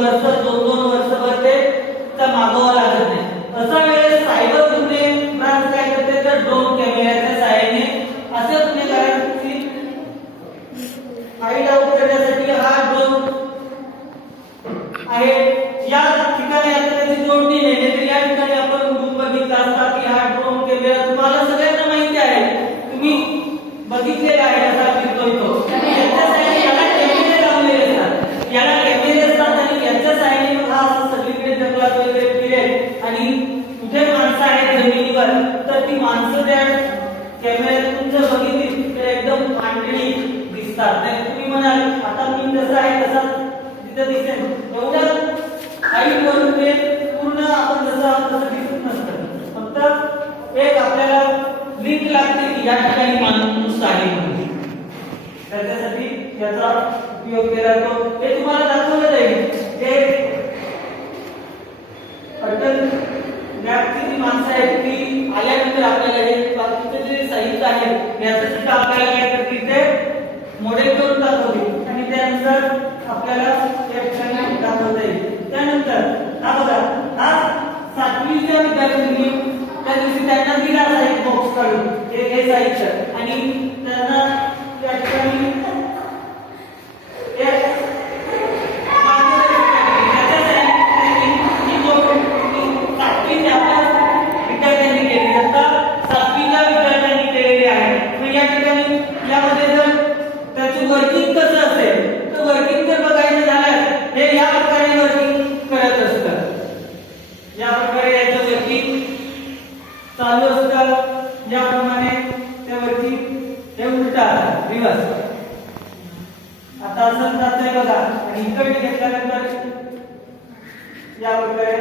वर्ष 2-2 वर्षभर ते मागवावं लागत नाही. अशा वेळेस सायबर गुन्हे ब्रांच काय करते तर ड्रोन कॅमेऱ्याच्या सहाय्याने असे गुन्हेगारांची फाईल आउट करण्यासाठी हा ड्रोन आहे. या ठिकाणी आता त्याची जोडणी नाही तर या ठिकाणी आपण बघितलं असता की हा ड्रोन कॅमेरा तुम्हाला सगळ्यांना माहिती आहे, तुम्ही बघितलेला आहे असा फिरतोय तो. याच्या सहाय्याने याला कॅमेरे लावलेले असतात, याला कॅमेरे असतात आणि याच्या सहाय्याने हा सगळीकडे जंगलात वगैरे फिरेल आणि कुठे माणसं आहेत जमिनीवर तर ती माणसं त्या कॅमेऱ्यातून जर बघितली तर एकदम पांढरी दिसतात. नाही तुम्ही म्हणाल आता मी जसं आहे तसा तिथं दिसेल, एवढं हाईट वरून ते पूर्ण आपण जसं दिसत नसतं. फक्त एक आपल्याला लिंक लागते की या ठिकाणी माणूस आहे म्हणून, त्याच्यासाठी याचा उपयोग केला जातो. हे तुम्हाला दाखवलं जाईल. हे अटल मॅपची जी माणसं आहेत ती आल्यानंतर आपल्याला हे बाकीचे जे साहित्य आहे याचं सुद्धा आपल्याला काय करते ते मॉडेल करून दाखवते आणि त्यानुसार आपल्याला या ठिकाणी दाखवता येईल. त्यानंतर हा बघा, हा 7वीच्या विद्यार्थ्यांनी त्या दिवशी त्यांना दिला एक बॉक्स काढून हे साहित्य आणि त्यांना त्या ठिकाणी वर्किंग कसं असेल तर वर्किंग जर बघायचं झालं हे या प्रकारे वर्किंग करत असतं. या प्रकारे याचं वर्किंग चालू असतं. याप्रमाणे त्या वर्किंग हे उलटा रिवर्स आता असं जातंय बघा आणि इकडे घेतल्यानंतर या प्रकारे